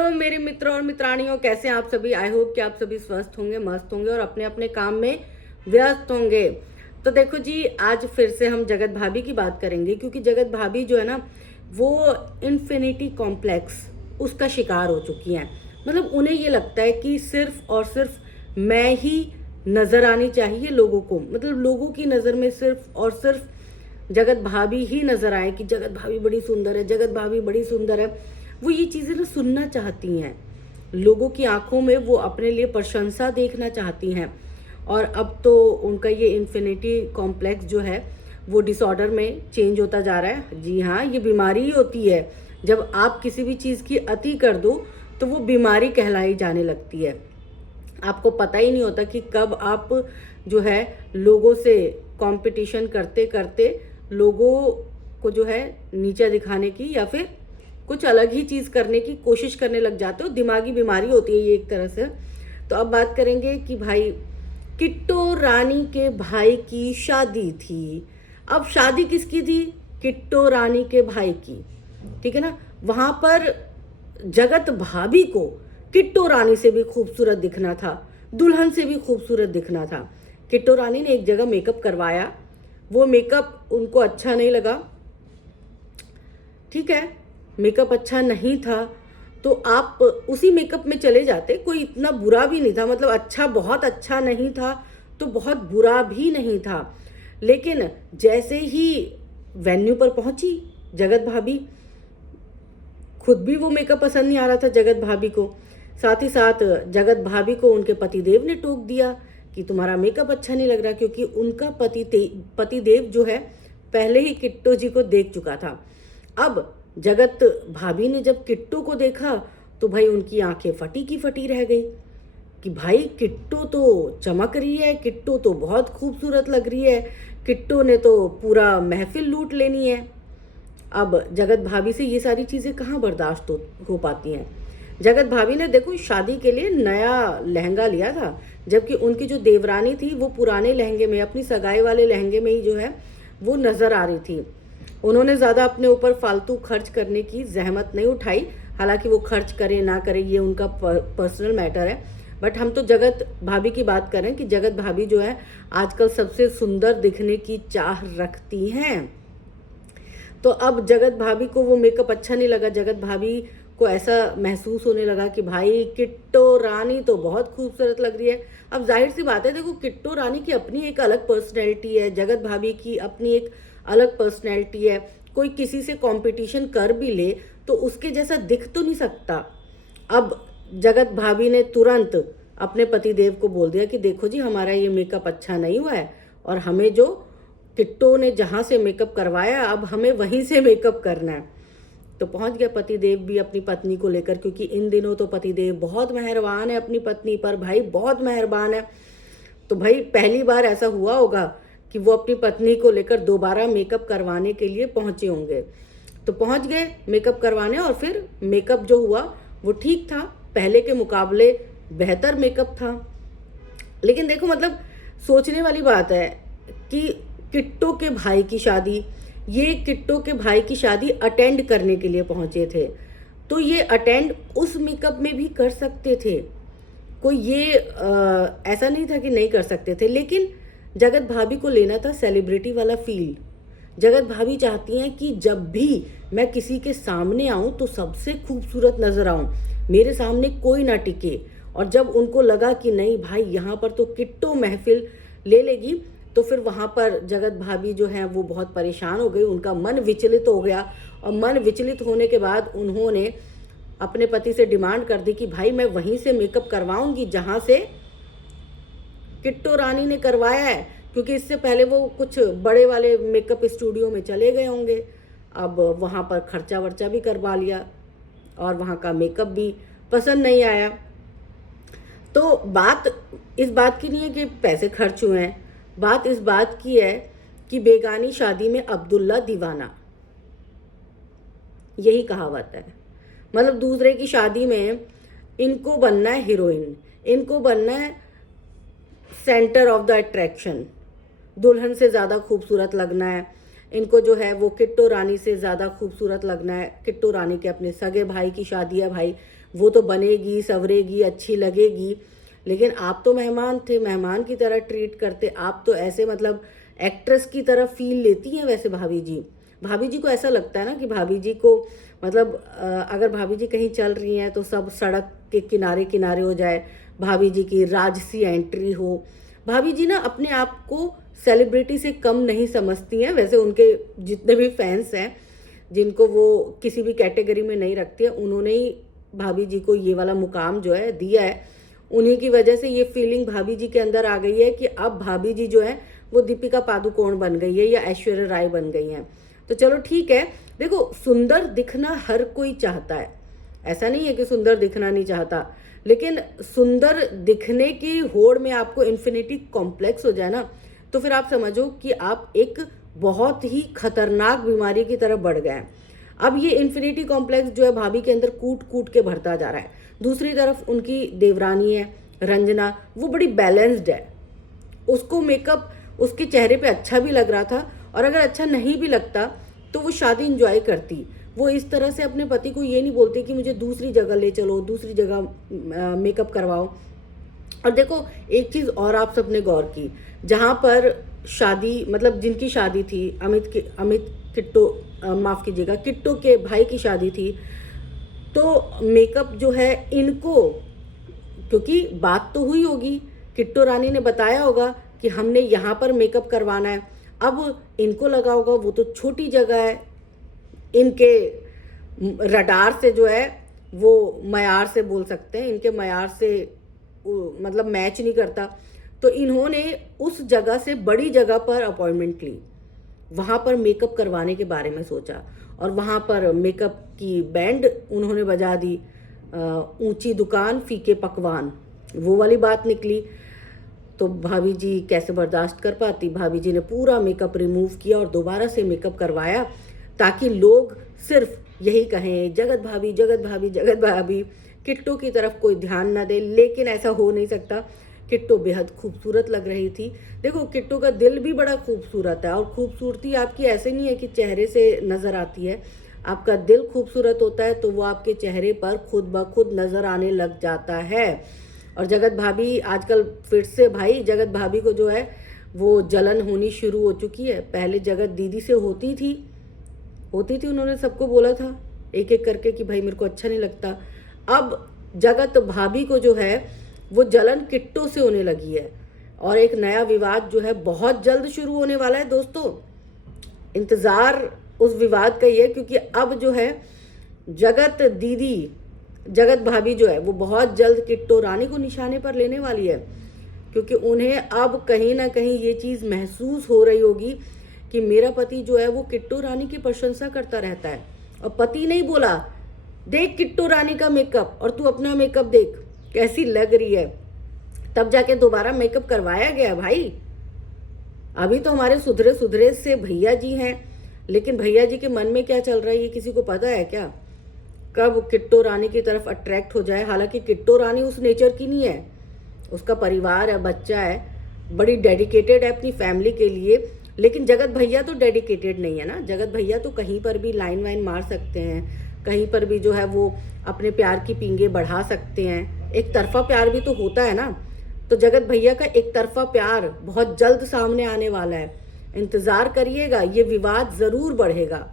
Hello मेरे मित्र और मित्रानियों, कैसे हैं आप सभी। आई होप कि आप सभी स्वस्थ होंगे, मस्त होंगे और अपने अपने काम में व्यस्त होंगे। तो देखो जी, आज फिर से हम जगत भाभी की बात करेंगे, क्योंकि जगत भाभी जो है ना, वो इन्फिनिटी कॉम्प्लेक्स उसका शिकार हो चुकी हैं। मतलब उन्हें ये लगता है कि सिर्फ और सिर्फ मैं ही नज़र आनी चाहिए लोगों को। मतलब लोगों की नज़र में सिर्फ और सिर्फ जगत भाभी ही नजर आए कि जगत भाभी बड़ी सुंदर है, जगत भाभी बड़ी सुंदर है। वो ये चीजें ना सुनना चाहती हैं, लोगों की आंखों में वो अपने लिए प्रशंसा देखना चाहती हैं। और अब तो उनका ये इन्फिनिटी कॉम्प्लेक्स जो है वो डिसऑर्डर में चेंज होता जा रहा है। जी हाँ, ये बीमारी ही होती है। जब आप किसी भी चीज़ की अति कर दो तो वो बीमारी कहलाई जाने लगती है। आपको पता ही नहीं होता कि कब आप जो है लोगों से कंपटीशन करते करते लोगों को जो है नीचा दिखाने की या फिर कुछ अलग ही चीज़ करने की कोशिश करने लग जाते हो। दिमागी बीमारी होती है ये एक तरह से। तो अब बात करेंगे कि भाई किट्टो रानी के भाई की शादी थी। अब शादी किसकी थी? किट्टो रानी के भाई की, ठीक है ना। वहां पर जगत भाभी को किट्टो रानी से भी खूबसूरत दिखना था, दुल्हन से भी खूबसूरत दिखना था। किट्टो रानी ने एक जगह मेकअप करवाया, वो मेकअप उनको अच्छा नहीं लगा। ठीक है, मेकअप अच्छा नहीं था तो आप उसी मेकअप में चले जाते, कोई इतना बुरा भी नहीं था। मतलब अच्छा, बहुत अच्छा नहीं था तो बहुत बुरा भी नहीं था। लेकिन जैसे ही वेन्यू पर पहुंची जगत भाभी, खुद भी वो मेकअप पसंद नहीं आ रहा था जगत भाभी को। साथ ही साथ जगत भाभी को उनके पतिदेव ने टोक दिया कि तुम्हारा मेकअप अच्छा नहीं लग रहा, क्योंकि उनका पतिदेव जो है पहले ही किट्टो जी को देख चुका था। अब जगत भाभी ने जब किट्टो को देखा तो भाई उनकी आंखें फटी की फटी रह गई कि भाई किट्टो तो चमक रही है, किट्टो तो बहुत खूबसूरत लग रही है, किट्टो ने तो पूरा महफिल लूट लेनी है। अब जगत भाभी से ये सारी चीज़ें कहाँ बर्दाश्त हो पाती हैं। जगत भाभी ने देखो शादी के लिए नया लहंगा लिया था, जबकि उनकी जो देवरानी थी वो पुराने लहंगे में, अपनी सगाई वाले लहंगे में ही जो है वो नज़र आ रही थी। उन्होंने ज़्यादा अपने ऊपर फालतू खर्च करने की जहमत नहीं उठाई। हालांकि वो खर्च करे ना करे ये उनका पर्सनल मैटर है, बट हम तो जगत भाभी की बात करें कि जगत भाभी जो है आजकल सबसे सुंदर दिखने की चाह रखती हैं। तो अब जगत भाभी को वो मेकअप अच्छा नहीं लगा। जगत भाभी को ऐसा महसूस होने लगा कि भाई किट्टो रानी तो बहुत खूबसूरत लग रही है। अब जाहिर सी बात है, देखो किट्टो रानी की अपनी एक अलग पर्सनैलिटी है, जगत भाभी की अपनी एक अलग पर्सनैलिटी है। कोई किसी से कंपटीशन कर भी ले तो उसके जैसा दिख तो नहीं सकता। अब जगत भाभी ने तुरंत अपने पतिदेव को बोल दिया कि देखो जी, हमारा ये मेकअप अच्छा नहीं हुआ है और हमें जो किट्टो ने जहाँ से मेकअप करवाया अब हमें वहीं से मेकअप करना है। तो पहुंच गया पतिदेव भी अपनी पत्नी को लेकर, क्योंकि इन दिनों तो पतिदेव बहुत मेहरबान है अपनी पत्नी पर, भाई बहुत मेहरबान है। तो भाई पहली बार ऐसा हुआ होगा कि वो अपनी पत्नी को लेकर दोबारा मेकअप करवाने के लिए पहुंचे होंगे। तो पहुंच गए मेकअप करवाने और फिर मेकअप जो हुआ वो ठीक था, पहले के मुकाबले बेहतर मेकअप था। लेकिन देखो, मतलब सोचने वाली बात है कि किट्टो के भाई की शादी, ये किट्टो के भाई की शादी अटेंड करने के लिए पहुंचे थे, तो ये अटेंड उस मेकअप में भी कर सकते थे। कोई ये ऐसा नहीं था कि नहीं कर सकते थे। लेकिन जगत भाभी को लेना था सेलिब्रिटी वाला फील। जगत भाभी चाहती हैं कि जब भी मैं किसी के सामने आऊं तो सबसे खूबसूरत नजर आऊं, मेरे सामने कोई ना टिके। और जब उनको लगा कि नहीं भाई यहाँ पर तो किट्टो महफिल ले लेगी, तो फिर वहाँ पर जगत भाभी जो है वो बहुत परेशान हो गई, उनका मन विचलित हो गया। और मन विचलित होने के बाद उन्होंने अपने पति से डिमांड कर दी कि भाई मैं वहीं से मेकअप करवाऊंगी जहाँ से किट्टो रानी ने करवाया है, क्योंकि इससे पहले वो कुछ बड़े वाले मेकअप स्टूडियो में चले गए होंगे। अब वहाँ पर खर्चा वर्चा भी करवा लिया और वहाँ का मेकअप भी पसंद नहीं आया। तो बात इस बात की नहीं है कि पैसे खर्च हुए हैं, बात इस बात की है कि बेगानी शादी में अब्दुल्ला दीवाना, यही कहावत है। मतलब दूसरे की शादी में इनको बनना है हीरोइन, इनको बनना है सेंटर ऑफ द अट्रैक्शन, दुल्हन से ज़्यादा खूबसूरत लगना है इनको, जो है वो किट्टो रानी से ज़्यादा खूबसूरत लगना है। किट्टो रानी के अपने सगे भाई की शादी है, भाई वो तो बनेगी संवरेगी अच्छी लगेगी, लेकिन आप तो मेहमान थे, मेहमान की तरह ट्रीट करते। आप तो ऐसे मतलब एक्ट्रेस की तरह फील लेती हैं वैसे भाभी जी को ऐसा लगता है ना कि भाभी जी को मतलब अगर भाभी जी कहीं चल रही हैं तो सब सड़क के किनारे किनारे हो जाए, भाभी जी की राजसी एंट्री हो। भाभी जी ना अपने आप को सेलिब्रिटी से कम नहीं समझती हैं। वैसे उनके जितने भी फैंस हैं जिनको वो किसी भी कैटेगरी में नहीं रखती है, उन्होंने ही भाभी जी को ये वाला मुकाम जो है दिया है। उन्हीं की वजह से ये फीलिंग भाभी जी के अंदर आ गई है कि अब भाभी जी जो है वो दीपिका पादुकोण बन गई है या ऐश्वर्या राय बन गई हैं। तो चलो ठीक है, देखो सुंदर दिखना हर कोई चाहता है, ऐसा नहीं है कि सुंदर दिखना नहीं चाहता, लेकिन सुंदर दिखने की होड़ में आपको इन्फिनिटी कॉम्प्लेक्स हो जाए ना, तो फिर आप समझो कि आप एक बहुत ही खतरनाक बीमारी की तरफ बढ़ गए हैं। अब ये इन्फिनिटी कॉम्प्लेक्स जो है भाभी के अंदर कूट कूट के भरता जा रहा है। दूसरी तरफ उनकी देवरानी है रंजना, वो बड़ी बैलेंस्ड है, उसको मेकअप उसके चेहरे पे अच्छा भी लग रहा था, और अगर अच्छा नहीं भी लगता तो वो शादी इंजॉय करती। वो इस तरह से अपने पति को ये नहीं बोलती कि मुझे दूसरी जगह ले चलो, दूसरी जगह मेकअप करवाओ। और देखो एक चीज़ और आप सबने गौर की, जहाँ पर शादी मतलब जिनकी शादी थी अमित किट्टो माफ़ कीजिएगा किट्टो के भाई की शादी थी, तो मेकअप जो है इनको, क्योंकि बात तो हुई होगी, किट्टो रानी ने बताया होगा कि हमने यहाँ पर मेकअप करवाना है। अब इनको लगा होगा वो तो छोटी जगह है, इनके रडार से जो है वो मयार से बोल सकते हैं, इनके मयार से मतलब मैच नहीं करता। तो इन्होंने उस जगह से बड़ी जगह पर अपॉइंटमेंट ली, वहाँ पर मेकअप करवाने के बारे में सोचा, और वहाँ पर मेकअप की बैंड उन्होंने बजा दी, ऊंची दुकान फीके पकवान, वो वाली बात निकली। तो भाभी जी कैसे बर्दाश्त कर पाती, भाभी जी ने पूरा मेकअप रिमूव किया और दोबारा से मेकअप करवाया, ताकि लोग सिर्फ यही कहें जगत भाभी जगत भाभी जगत भाभी, किट्टो की तरफ कोई ध्यान ना दे। लेकिन ऐसा हो नहीं सकता, किट्टो बेहद खूबसूरत लग रही थी। देखो किट्टो का दिल भी बड़ा खूबसूरत है, और खूबसूरती आपकी ऐसे नहीं है कि चेहरे से नज़र आती है, आपका दिल खूबसूरत होता है तो वो आपके चेहरे पर खुद ब खुद नज़र आने लग जाता है। और जगत भाभी आजकल फिर से भाई जगत भाभी को जो है वो जलन होनी शुरू हो चुकी है। पहले जगत दीदी से होती थी, उन्होंने सबको बोला था एक एक करके कि भाई मेरे को अच्छा नहीं लगता। अब जगत भाभी को जो है वो जलन किट्टो से होने लगी है, और एक नया विवाद जो है बहुत जल्द शुरू होने वाला है। दोस्तों इंतज़ार उस विवाद का ही है, क्योंकि अब जो है जगत भाभी जो है वो बहुत जल्द किट्टो रानी को निशाने पर लेने वाली है, क्योंकि उन्हें अब कहीं ना कहीं ये चीज़ महसूस हो रही होगी कि मेरा पति जो है वो किट्टो रानी की प्रशंसा करता रहता है, और पति नहीं बोला देख किट्टो रानी का मेकअप और तू अपना मेकअप देख कैसी लग रही है, तब जाके दोबारा मेकअप करवाया गया। भाई अभी तो हमारे सुधरे से भैया जी हैं, लेकिन भैया जी के मन में क्या चल रहा है ये किसी को पता है क्या? कब किट्टो रानी की तरफ अट्रैक्ट हो जाए। हालांकि किट्टो रानी उस नेचर की नहीं है, उसका परिवार है, बच्चा है, बड़ी डेडिकेटेड है अपनी फैमिली के लिए। लेकिन जगत भैया तो डेडिकेटेड नहीं है ना, जगत भैया तो कहीं पर भी लाइन वाइन मार सकते हैं, कहीं पर भी जो है वो अपने प्यार की पींगे बढ़ा सकते हैं। एक तरफा प्यार भी तो होता है ना, तो जगत भैया का एक तरफा प्यार बहुत जल्द सामने आने वाला है, इंतज़ार करिएगा, ये विवाद ज़रूर बढ़ेगा।